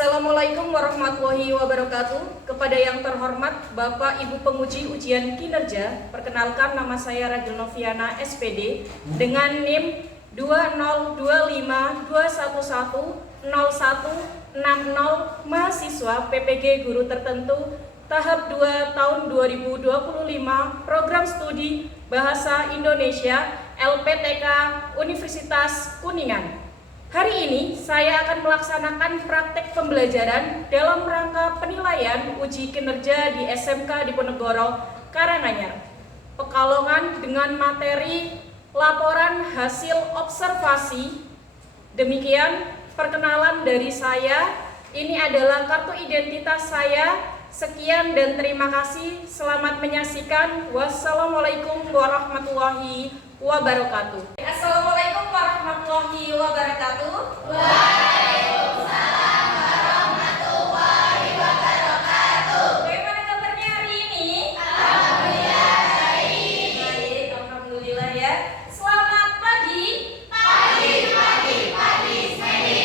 Assalamualaikum warahmatullahi wabarakatuh. Kepada yang terhormat Bapak Ibu penguji ujian kinerja, perkenalkan nama saya Ragil Noviana SPD dengan NIM 20252110160 mahasiswa PPG Guru Tertentu tahap 2 tahun 2025 program studi Bahasa Indonesia LPTK Universitas Kuningan. Hari ini saya akan melaksanakan praktek pembelajaran dalam rangka penilaian uji kinerja di SMK Diponegoro, Karanganyar, Pekalongan dengan materi laporan hasil observasi. Demikian perkenalan dari saya. Ini adalah kartu identitas saya. Sekian dan terima kasih. Selamat menyaksikan. Wassalamualaikum warahmatullahi wabarakatuh. Assalamualaikum warahmatullahi wabarakatuh. Waalaikumsalam warahmatullahi wabarakatuh. Bagaimana kabarnya hari ini? Alhamdulillah baik. Baik, alhamdulillah ya. Selamat pagi. Pagi, pagi, pagi, Smedi.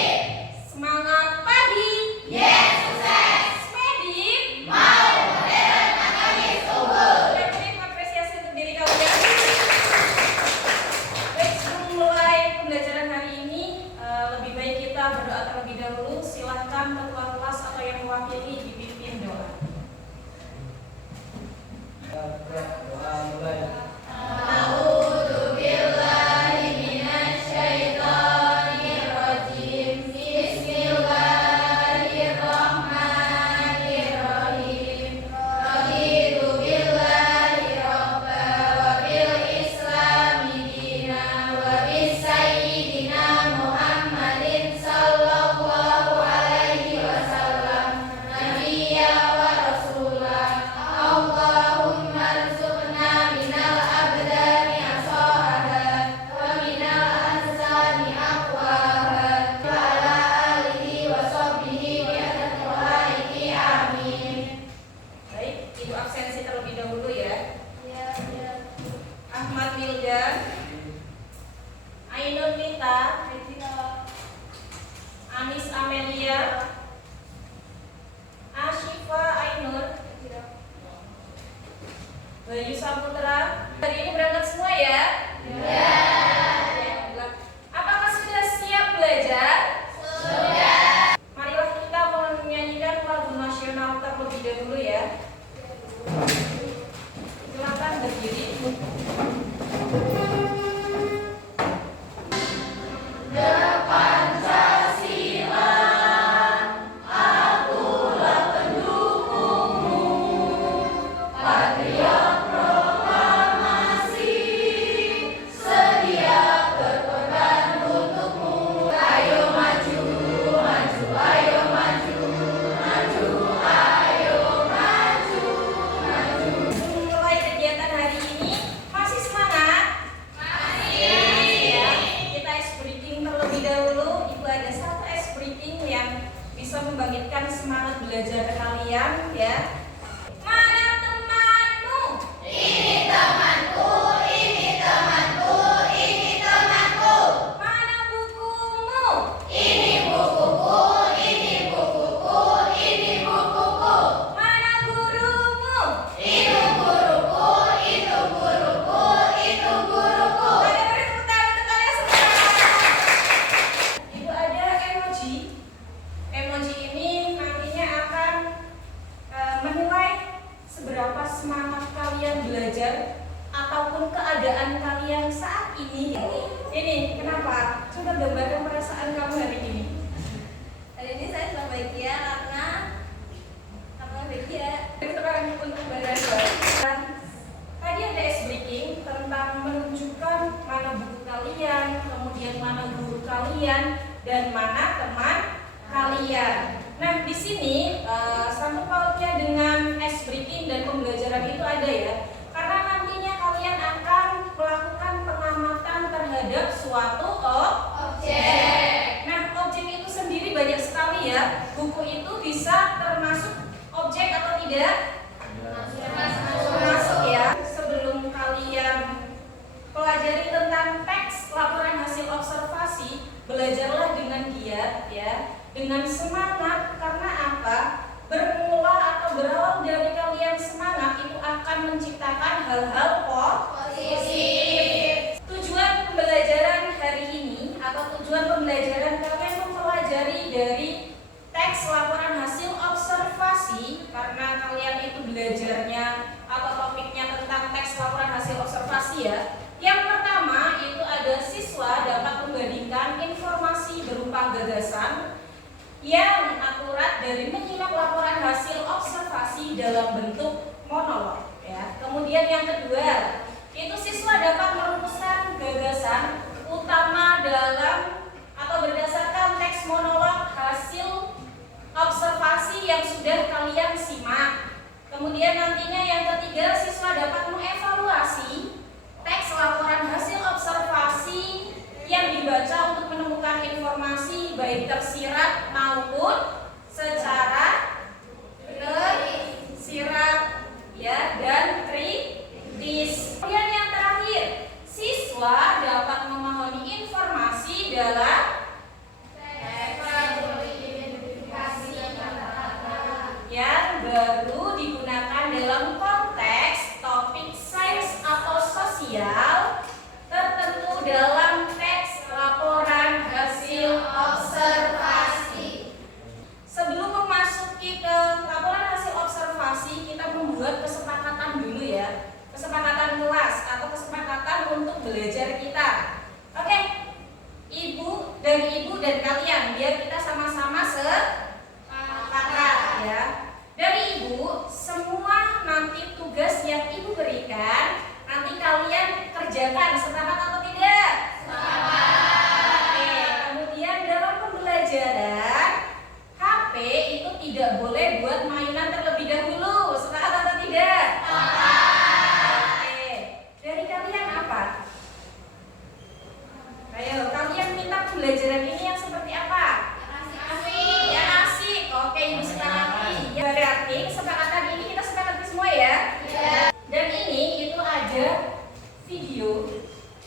Semangat pagi. Yes, sukses. Smedi. Mau modern akademis unggul. Beri apresiasi untuk diri kamu ya. Baik, sebelum mulai pembelajaran hari ini, lebih baik kita berdoa terlebih dahulu. Silahkan ketua kelas atau yang mewakili dipimpin doa. Doa mulai. A'udzu billahi minasy syaithanir rajim. Bismillahirrahmanirrahim. Raditu billahi rabba wa bil islami dina wa bis sayyidina Muhammadin sallallahu alaihi wasallam nabiyya wa rasulah. Allahumma rzuqna minal abdani asahaha wa minal ahsani aqwaha wa ala alihi wa sahbihi bi adhaqaiki amin. Baik, ibu absensi terlebih dahulu ya. Ya, ya. Ahmad Wildan, Ainun Nita, Anis Amelia, Ashifa Ainur, Bayu Saputra. Hari ini berangkat semua ya? Ya. Alhamdulillah. Apakah sudah siap belajar? Sudah. Marilah kita menyanyikan lagu nasional terlebih dahulu ya. Silakan berdiri. Pancasila, akulah pendukungmu, patriot proklamasi, sedia berkorban untukmu. Ayo maju, maju, ayo maju, maju, ayo maju, maju. Mulai kegiatan hari ini masih semangat? Masih ya. Kita ice breaking terlebih dahulu. Ibu ada satu ice breaking yang bisa membangkitkan semangat belajar kalian ya. Mana temanmu? Ini temanku, ini temanku, ini temanku. Mana bukumu? Ini bukuku, ini bukuku, ini bukuku. Mana gurumu? Itu guruku, itu guruku, itu guruku. Ada beri tepuk tangan untuk kalian semua. Ibu ada emoji. Emoji ini nantinya akan menilai seberapa semangat kalian belajar ataupun keadaan kalian saat ini. Ini kenapa? Coba gambarkan perasaan kamu hari ini. Hari ini saya sedang bahagia karena bahagia. Tepuk tangan untuk badan dan tadi ada ice breaking tentang menunjukkan mana buku kalian, kemudian mana guru kalian, dan mana teman kalian. Nah, di sini sangkut pautnya dengan ice breaking dan pembelajaran itu ada ya. Karena nantinya kalian akan melakukan pengamatan terhadap suatu Objek. Nah, objek itu sendiri banyak sekali ya. Buku itu bisa termasuk objek atau tidak? Termasuk ya. Sebelum kalian pelajari tentang teks laporan hasil observasi, belajarlah dengan giat ya, dengan semangat, karena menciptakan hal-hal Positif. Tujuan pembelajaran hari ini atau tujuan pembelajaran kalian mempelajari dari teks laporan hasil observasi, karena kalian itu belajarnya atau topiknya tentang teks laporan hasil observasi ya. Yang pertama itu ada siswa dapat membandingkan informasi berupa gagasan yang akurat dari menyimak laporan hasil observasi dalam bentuk monolog ya. Kemudian yang kedua, itu siswa dapat merumuskan gagasan utama dalam atau berdasarkan teks monolog hasil observasi yang sudah kalian simak. Kemudian nantinya yang ketiga, siswa dapat mengevaluasi teks laporan hasil observasi yang dibaca untuk menemukan informasi baik tersirat maupun secara tersirat ya dan kritis. Kemudian yang terakhir, siswa dapat memahami informasi dalam yang baru digunakan dalam konteks topik sains atau sosial tertentu dalam teks laporan hasil observasi. Sebelum memasuki ke laporan hasil observasi, kita membuat kesepakatan dulu ya, kesepakatan kelas atau kesepakatan untuk belajar kita. Oke, ibu dan kalian, biar kita sama-sama sepakat ya. Dari ibu, semua nanti tugas yang ibu berikan nanti kalian kerjakan, sepakat atau tidak? Sepakat. Oke, kemudian dalam pembelajaran HP itu tidak boleh buat mainan terlebih dahulu, sepakat atau tidak? Sepakat. Oke, dari kalian apa? Ayo, kalian minta pembelajaran ini yang seperti apa? Asik. Yang asik. Oke, ibu sepakati. Ya, berarti kesepakatan ini kita sepakati semua ya? Ya. Dan ini itu ada video.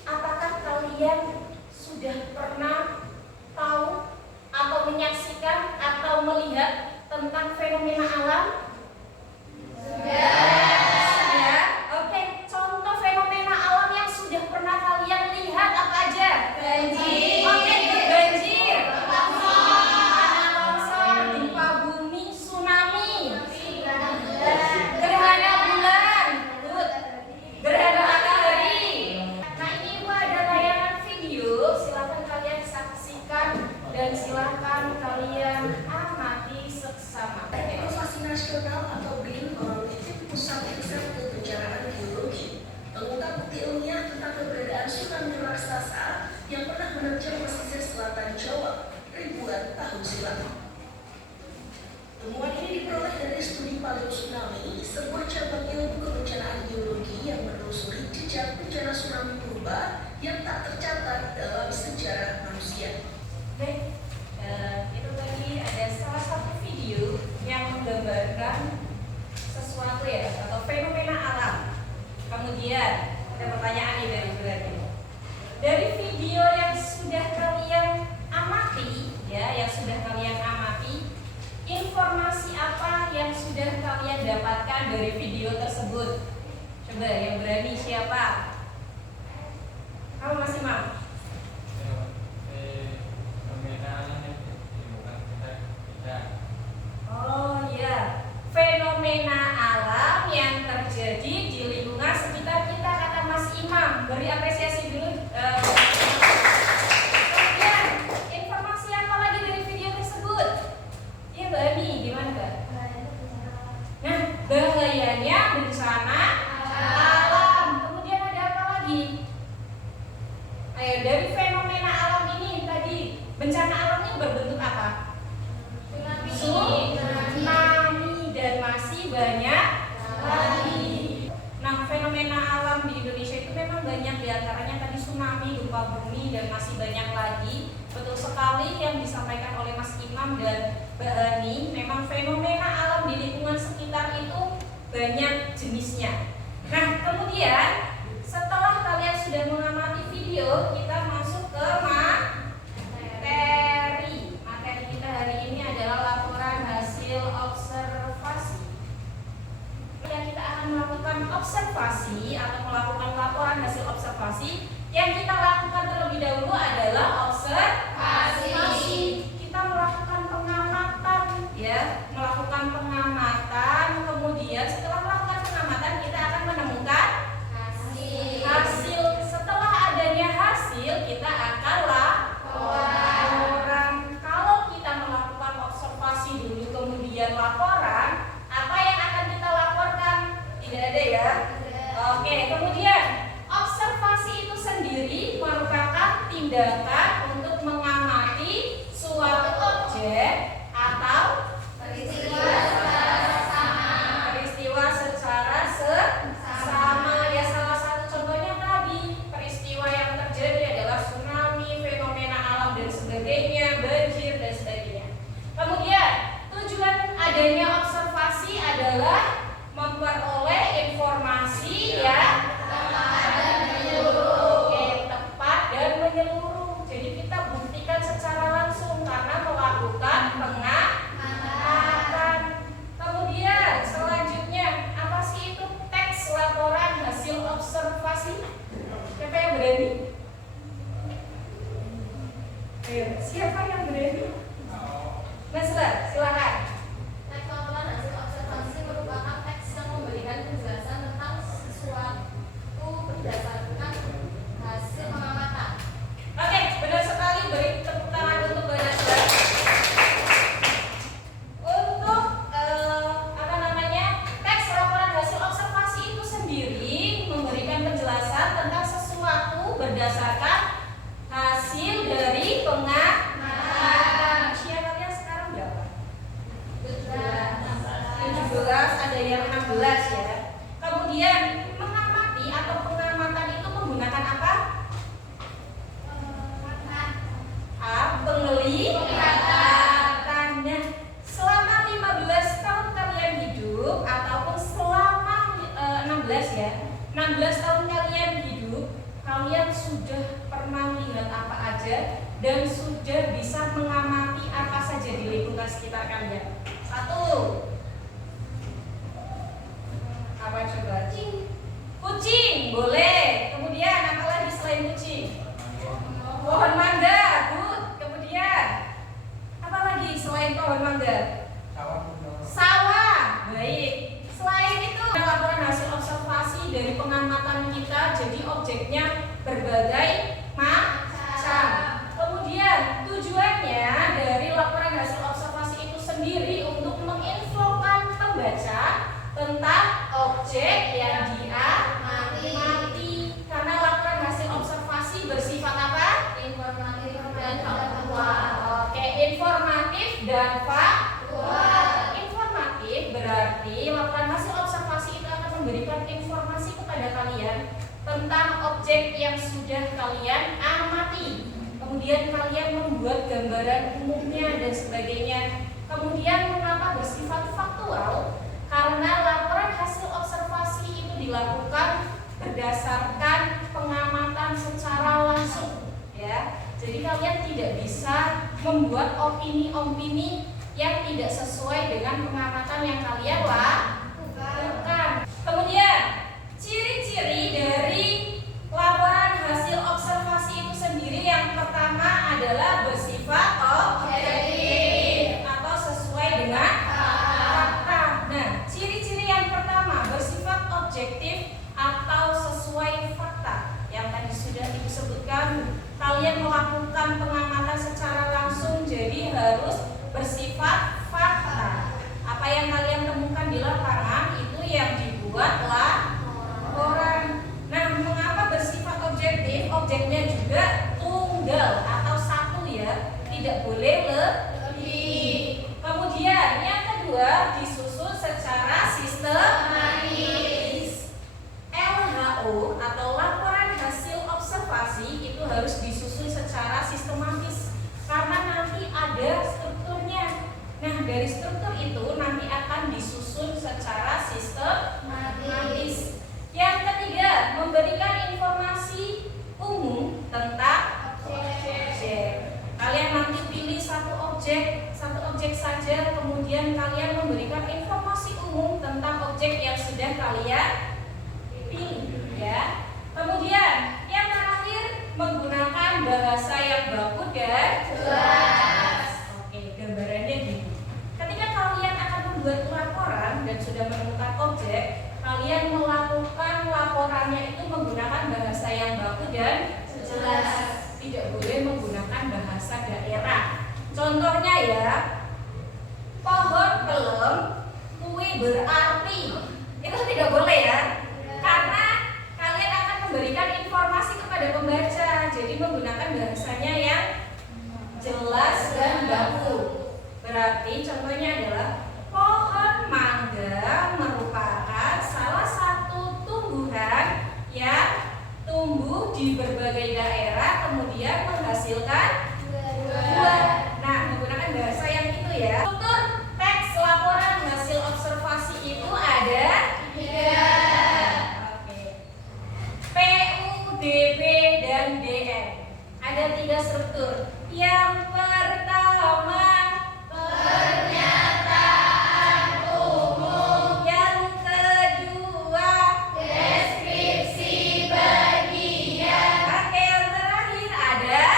Apakah kalian sudah pernah tahu atau menyaksikan atau melihat tentang fenomena alam? Sudah. Oke, contoh fenomena alam yang sudah pernah kalian lihat apa aja? Banjir. Oke, banjir. Tanah longsor, gempa bumi, tsunami. Gerhana bulan. Good. Gerhana matahari. Nah, ini Ibu ada tayangan video, silakan kalian saksikan dan silakan kalian amati seksama. Inovasi Nasional atau BIN melalui tim Pusat Riset Kebencanaan Geologi mengungkap bukti ilmiah tentang keberadaan tsunami raksasa yang pernah menerjang pesisir selatan Jawa ribuan tahun silam. Temuan ini diperoleh dari studi paleotsunami, sebuah cabang ilmu kebencanaan geologi yang menelusuri jejak bencana tsunami purba yang tak tercatat dalam sejarah manusia. Baik, itu tadi ada salah satu video yang menggambarkan sesuatu ya atau fenomena alam. Kemudian ada pertanyaan nih dari berarti. Dari video yang sudah kalian amati ya, yang sudah kalian amati, informasi apa yang sudah kalian dapatkan dari video tersebut? Coba yang berani siapa? Kamu masih mau? Oh ya, fenomena alam yang terjadi di lingkungan sekitar kita, kata Mas Imam. Beri apresiasi dulu. Kemudian informasi apa lagi dari video tersebut? Iya Mbak Ani, gimana Mbak? Nah, bahayanya bencana alam. Kemudian ada apa lagi? Ayo, dari fenomena alam ini tadi, bencana alamnya berbentuk apa? Tsunami dan masih banyak lagi. Nah, fenomena alam di Indonesia itu memang banyak, diantaranya tadi tsunami, gempa bumi dan masih banyak lagi. Betul sekali yang disampaikan oleh Mas Imam dan Mbak Hani, memang fenomena alam di lingkungan sekitar itu banyak jenisnya. Nah, kemudian setelah kalian sudah mengamati video, kita masuk ke materi. Materi kita hari ini adalah laporan hasil observasi. Yang kita akan melakukan observasi observasi atau melakukan laporan hasil observasi, yang kita lakukan terlebih dahulu adalah observasi. Kita melakukan pengamatan, ya, melakukan pengamatan. Kemudian setelah melakukan pengamatan kita akan menemukan hasil. Setelah adanya hasil kita akan laporan. Kalau kita melakukan observasi dulu kemudian laporan, apa yang akan kita laporkan? Tidak ada ya. Oke, kemudian observasi itu sendiri merupakan tindakan untuk mengamati suatu objek atau peristiwa secara sesama. Ya, salah satu contohnya tadi peristiwa yang terjadi adalah tsunami, fenomena alam dan sebagainya, banjir dan sebagainya. Kemudian tujuan adanya observasi adalah memperoleh informasi yang tepat dan menyeluruh. Jadi kita buktikan secara langsung karena melakukan pengamatan. Kemudian selanjutnya apa sih itu teks laporan hasil observasi? Siapa yang berani? Ayo, siapa yang berani? Nasla, silakan. Teks laporan hasil observasi merupakan teks yang memberikan penjelasan tentang sesuatu berdasarkan hasil pengamatan. Oke, benar sekali. Beri tepuk tangan untuk Mbak Nasla. Untuk teks laporan hasil observasi itu sendiri memberikan penjelasan tentang sesuatu berdasarkan hasil dari pengamatan. Usia kalian sekarang berapa? 17, ada yang 16 ya. Kemudian mengamati atau pengamatan itu menggunakan apa? Penglihatan. Nah, selama 15 tahun kalian hidup ataupun selama 16 ya, 16 tahun kalian hidup, kalian sudah pernah lihat apa aja dan sudah bisa mengamati apa saja di lingkungan sekitar kalian. 1. Apa coba? Kucing, boleh. Kemudian apa lagi selain kucing? Pohon mangga, good. Kemudian apa lagi selain pohon mangga? Sawah, baik. Selain itu laporan hasil observasi dari pengamatan kita, jadi objeknya berbagai macam. Kemudian tujuannya dari laporan hasil observasi itu sendiri untuk menginfokan pembaca tentang objek yang diamati. Karena laporan hasil observasi bersifat apa? Informatif dan faktual. Oke, informatif dan faktual. Informatif berarti laporan hasil observasi itu akan memberikan informasi kepada kalian tentang objek yang sudah kalian amati. Kemudian kalian membuat gambaran umumnya dan sebagainya. Kemudian mengapa bersifat faktual? Karena laporan hasil observasi itu dilakukan berdasarkan pengamatan secara langsung, ya. Jadi kalian tidak bisa membuat opini-opini yang tidak sesuai dengan pengamatan yang kalian lakukan. Kemudian ciri-ciri dari laporan hasil observasi itu sendiri yang pertama adalah bersifat objektif atau sesuai dengan fakta. Nah, ciri-ciri yang pertama bersifat objektif atau sesuai fakta. Yang tadi sudah disebutkan, kalian melakukan pengamatan secara langsung, jadi harus bersifat fakta. Apa yang kalian temukan di lapangan itu yang dibuat laporan. Nah, mengapa bersifat objektif? Objeknya juga tunggal atau satu ya, tidak boleh lebih. Kemudian yang kedua disusun secara sistematis. LHO atau laporan hasil observasi itu harus disusun secara sistematis karena nanti ada strukturnya. Nah, dari struktur itu nanti akan disusun secara sistematis. Yang ketiga, memberikan informasi umum tentang objek. Kalian nanti pilih satu objek saja, kemudian kalian memberikan informasi umum tentang objek yang sudah kalian pilih. Kemudian yang terakhir menggunakan bahasa yang baku dan jelas. Oke, gambarannya gini. Ketika kalian akan membuat laporan dan sudah menemukan objek, kalian melakukan laporannya itu menggunakan bahasa yang baku dan jelas. Tidak boleh menggunakan bahasa daerah. Contohnya ya, pohon pelem, kue berarti. Itu tidak boleh ya. Karena kalian akan memberikan informasi kepada pembaca. Jadi menggunakan bahasanya yang jelas dan baku. Berarti contohnya adalah pohon mangga merupakan salah satu tumbuhan yang tumbuh di berbagai daerah kemudian menghasilkan buah. Nah, menggunakan bahasa yang itu ya. Struktur teks laporan hasil observasi itu ada 3. Oke. PU, DP, dan DN. Ada 3 struktur. Yang pertama pernyataan umum. Yang kedua deskripsi bagian. Oke, yang terakhir ada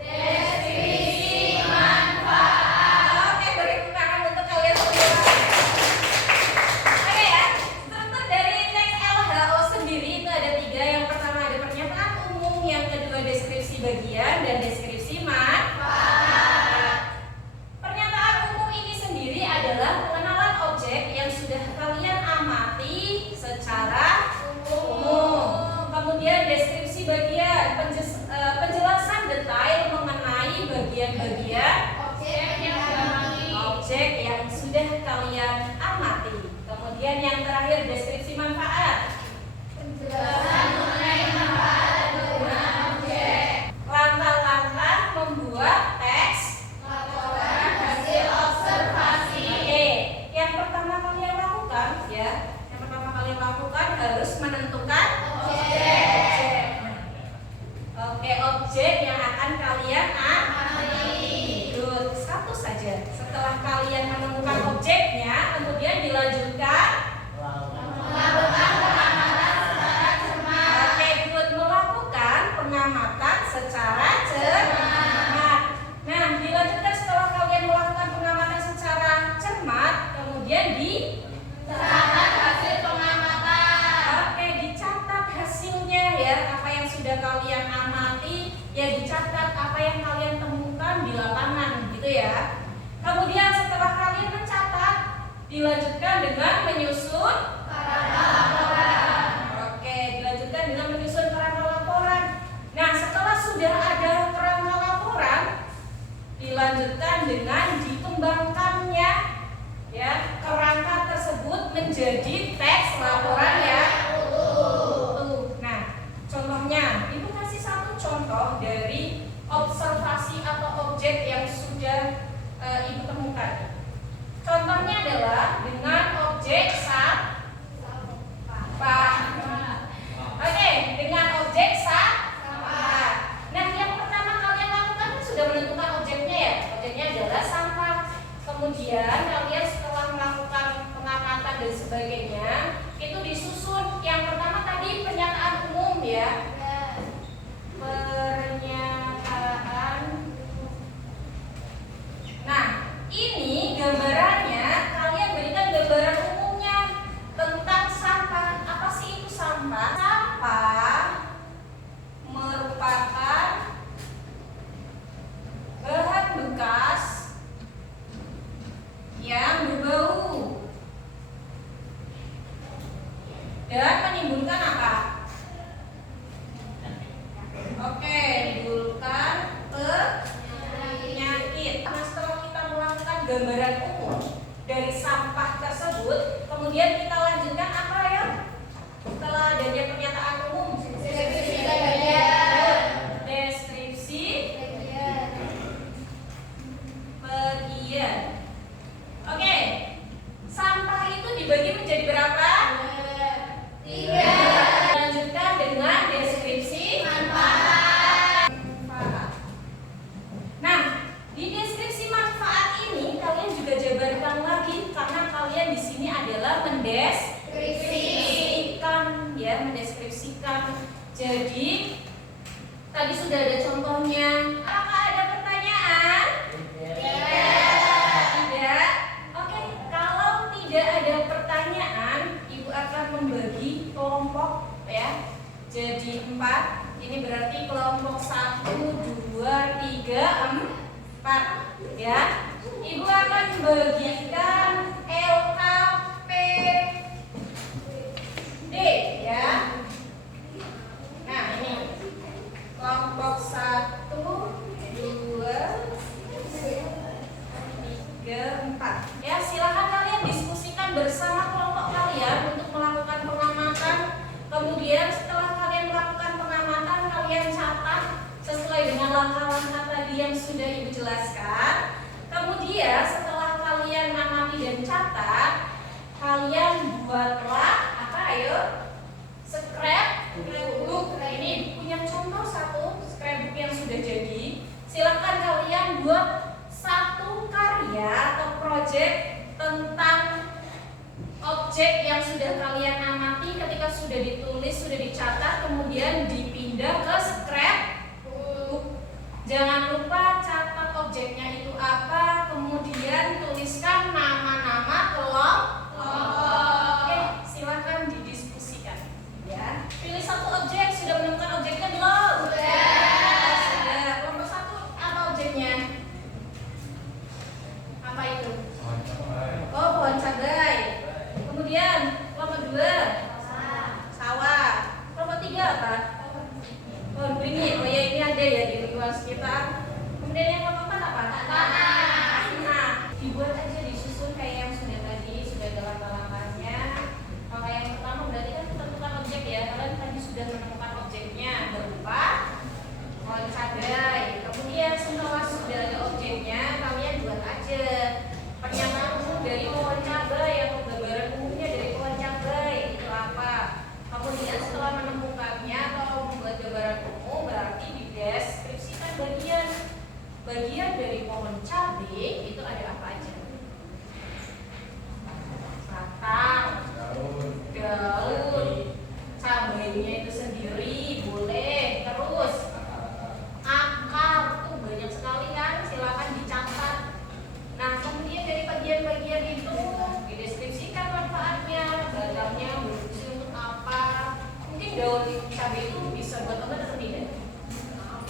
deskripsi manfaat. Oke, beri tepuk tangan untuk kalian semua. Oke ya, struktur dari teks LHO sendiri itu ada 3. Yang pertama ada pernyataan umum, yang kedua deskripsi bagian, dan deskripsi manfaat. Pernyataan umum ini sendiri adalah pengenalan objek yang sudah kalian amati secara umum. Kemudian deskripsi bagian, penjelasan detail mengenai bagian-bagian objek yang sudah kalian amati. Kemudian yang terakhir deskripsi manfaat. Penjelasan mengenai manfaat dan kegunaan objek. Langkah-langkah membuat teks laporan hasil observasi. Oke, yang pertama kalian lakukan ya. Yang pertama kalian lakukan harus menentukan objek. Oke, objek yang akan kalian amati. Good, 1 saja. Setelah kalian menemukan objeknya, kemudian dilanjutkan melakukan pengamatan secara cermat. Oke, good, melakukan pengamatan secara cermat. Nah, dilanjutkan setelah kalian melakukan pengamatan secara cermat, kemudian dicatat hasil pengamatan. Oke, dicatat hasilnya ya, apa yang sudah kalian amati, ya dicatat apa yang kalian temukan di lapangan gitu ya. Kemudian setelah kalian mencatat, dilanjutkan dengan menyusun kerangka laporan. Oke, dilanjutkan dengan menyusun kerangka laporan. Nah, setelah sudah ada kerangka laporan, dilanjutkan dengan dikembangkannya ya kerangka tersebut menjadi teks laporan yang utuh. Nah, contohnya, Ibu kasih 1 contoh dari observasi atau objek yang sudah Ibu temukan. Contohnya adalah dengan objek sampah. Oke, dengan objek sampah. Nah, yang pertama kalian lakukan kan sudah menentukan objeknya ya. Objeknya adalah sampah. Kemudian kalian setelah melakukan pengamatan dan sebagainya, itu disusun. Yang pertama tadi pernyataan umum ya. Pernyataan. Nah, ini gambarannya kalian berikan gambaran umumnya tentang sampah. Apa sih itu sampah? Sampah merupakan bahan bekas yang berbau dan menimbulkan apa? Oke, menimbulkan penyakit. Nah, setelah kita melakukan gambaran umum dari sampah tersebut, kemudian kita lanjutkan apa ya? Setelah adanya pernyataan umum, deskripsi bagian. Deskripsi bagian. Oke, sampah itu dibagi menjadi berapa? 3. Lanjutkan dengan deskripsi manfaat. Nah, di deskripsi manfaat ini kalian juga jabarkan lagi karena kalian di sini adalah mendeskripsikan ya, mendeskripsikan. Jadi jadi 4. Ini berarti kelompok 1, 2, 3, 4 ya. Ibu akan bagikan LKPD ya. Nah, ini kelompok 1, 2, 3, 4. Ya, silakan kalian diskusikan bersama kelompok kalian untuk melakukan pengamatan. Kemudian setelah kalian melakukan pengamatan, kalian catat sesuai dengan langkah-langkah tadi yang sudah Ibu jelaskan. Kemudian setelah kalian amati dan catat, kalian buatlah apa? Ayo, scrapbook. Ini punya contoh satu scrapbook yang sudah jadi. Silakan kalian buat satu karya atau proyek tentang objek yang sudah kalian amati. Ketika sudah ditulis, sudah dicatat, kemudian dipindah ke scrapbook. Jangan lupa catat objeknya itu apa, kemudian tuliskan nama-nama kelompok. Oke, silakan didiskusikan ya. Pilih satu objek. Sudah menemukan objeknya belum? Sudah. Kelompok 1 apa objeknya? Apa itu? Oh, pohon cabai. Kemudian kelompok 2 sawah. Kelompok 3 apa? Pohon beringin. Oh ya, ini ada ya di lingkungan sekitar. Kemudian yang kelompok 4 apa? Tanah. Nah, dibuat aja, disusun kayak yang sudah tadi, sudah ada langkah-langkahnya. Langkah yang pertama berarti kan menentukan objek ya. Kalian tadi sudah menemukan objeknya berupa pohon cabai. Kemudian setelah sudah ada objeknya, kalian buat aja pernyataan umum dari pohon cabai atau gambaran umumnya dari pohon cabai itu apa. Kemudian setelah menemukannya atau membuat gambaran umum, berarti dideskripsikan bagian dari pohon cabai itu ada apa aja. Batang, daun, cabainya itu sendiri boleh, terus akar, tuh banyak sekali kan, silakan dicatat. Nah, kemudian dari bagian-bagian itu dideskripsikan manfaatnya, batangnya berfungsi untuk apa. Mungkin daun cabai itu bisa buat obat atau tidak?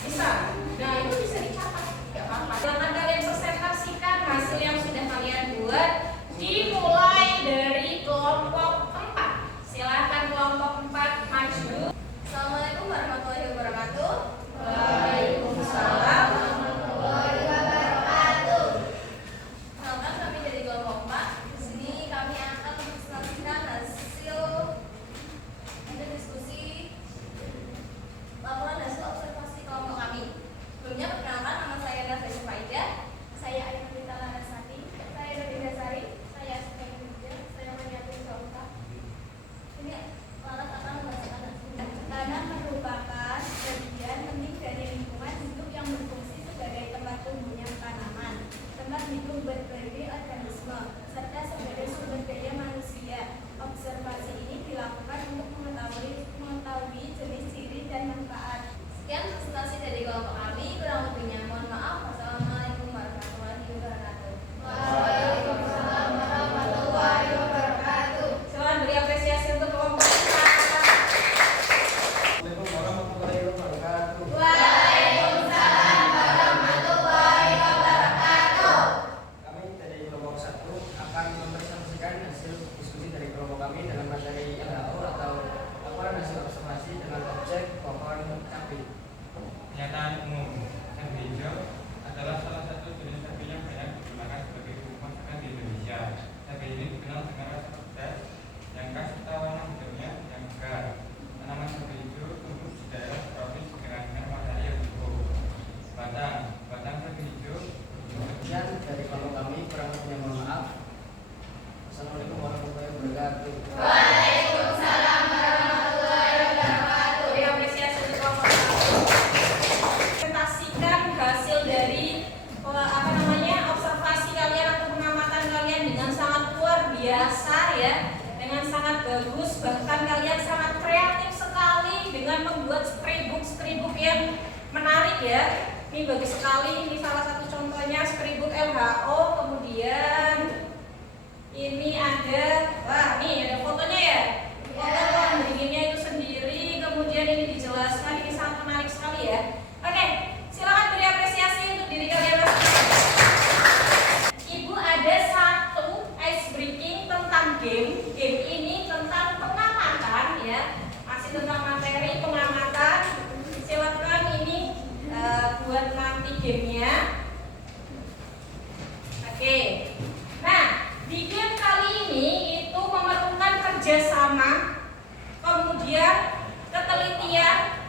Bisa. Nah, itu bisa dicatat, nggak apa-apa. Silakan kalian presentasikan hasil yang sudah kalian buat, dimulai dari kelompok 4. Silakan kelompok 4 maju. Assalamualaikum warahmatullahi wabarakatuh. Waalaikumsalam. Kenalkan, kami dari kelompok 4. Di sini kami akan mempresentasikan hasil diskusi laporan hasil observasi kelompok kami. Sebelumnya perkenalkan, nama saya Nafisa Faida, saya Ainulita Larasati, saya Nabila Sari, saya Asma Indonesia, saya Mariatul Sauta. Ini lalat akan membacakan hasilnya. Tanah merupakan bagian penting dari lingkungan hidup yang berfungsi sebagai tempat tumbuhnya tanaman, tempat hidup berbagai organisme, serta sebagai sumber daya manusia. Observasi ini dilakukan untuk mengetahui jenis ciri dan manfaat. Sekian presentasi dari kelompok kami. Kurang lebihnya mohon maaf. Wassalamualaikum warahmatullahi wabarakatuh. Waalaikumsalam warahmatullahi wabarakatuh. Silakan beri apresiasi untuk kelompok 4. Assalamualaikum warahmatullahi wabarakatuh. Waalaikumsalam warahmatullahi wabarakatuh. Kami dari kelompok 1 akan mempresentasikan hasil diskusi dari kelompok kami dalam materi LHO atau laporan hasil observasi dengan objek pohon cabai. Pernyataan umum, cabai hijau adalah salah satu jenis cabai yang banyak digunakan sebagai bumbu masakan di Indonesia. Cabai ini dikenal dengan rasa pedas yang khas serta warna hijaunya yang segar. Tanaman cabai hijau tumbuh di daerah tropis dengan matahari yang cukup. Batang cabai hijau. Kemudian dari kelompok kami kurang lebihnya mohon maaf. Assalamualaikum warahmatullahi wabarakatuh. Waalaikumsalam warahmatullahi wabarakatuh. Beri apresiasi untuk kelompok 1. Presentasikan hasil dari observasi kalian atau pengamatan kalian dengan sangat luar biasa ya, dengan sangat bagus, bahkan kalian sangat kreatif sekali dengan membuat scrapbook yang menarik ya. Ini bagus sekali, ini salah satu contohnya scrapbook LHO. Kemudian ini ada, wah nih ada fotonya ya, foto pohon beringinnya itu sendiri. Kemudian ini kerjasama, kemudian ketelitian,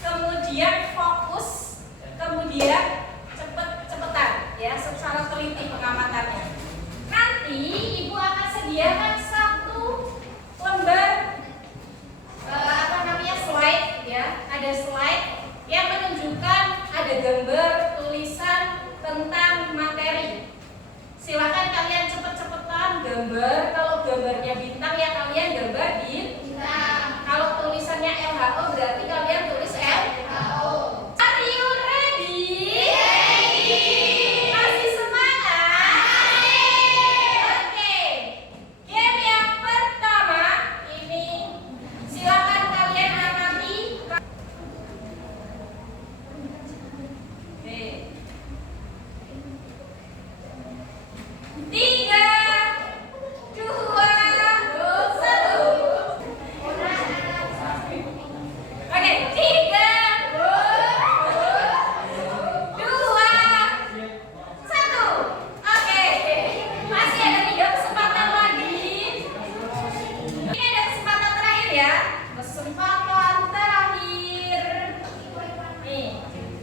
kemudian fokus, kemudian cepet-cepetan ya, secara teliti pengamatannya. Nanti Ibu akan sediakan satu lembar slide ya, ada slide yang menunjukkan ada gambar tulisan tentang materi. Silakan kalian cepet-cepetan gambar. Kalau gambarnya bintang ya kalian gambar bintang. Kalau tulisannya LHO berarti kalian tulis LHO. Are you ready? Masih semangat? Oke. Game yang pertama ini silakan kalian amati. Oke. 3, 2, 1. Oke, 3, 2, 1. Oke, masih ada 3 kesempatan lagi. Ini ada kesempatan terakhir ya. Kesempatan terakhir. Nih,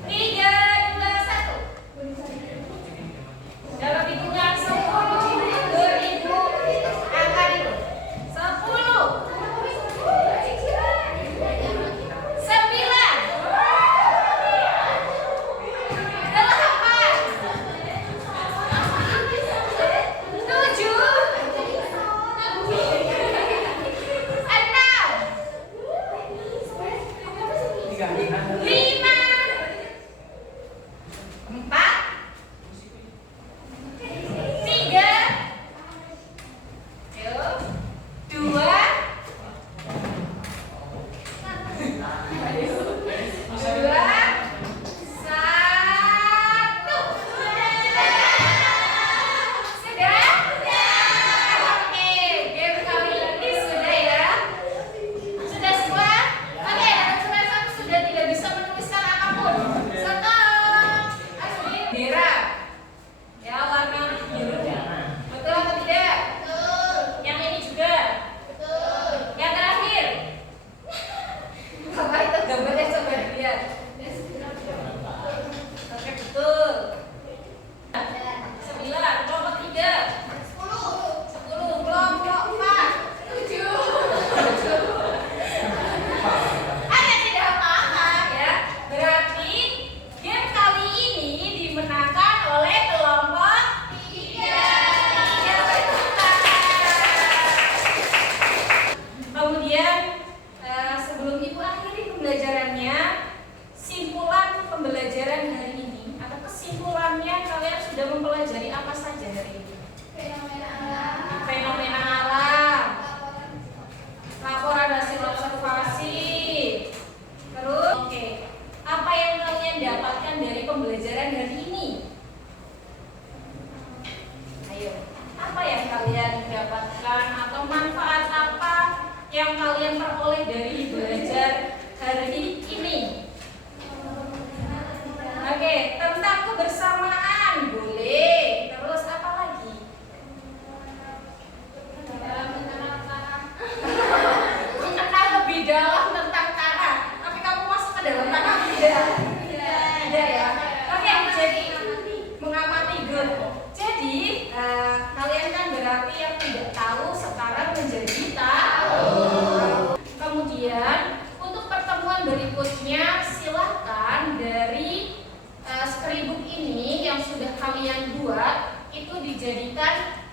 3, 2, 1. Dalam hitungan 10, beribu angka itu 10, 9, Skripbook ini yang sudah kalian buat itu dijadikan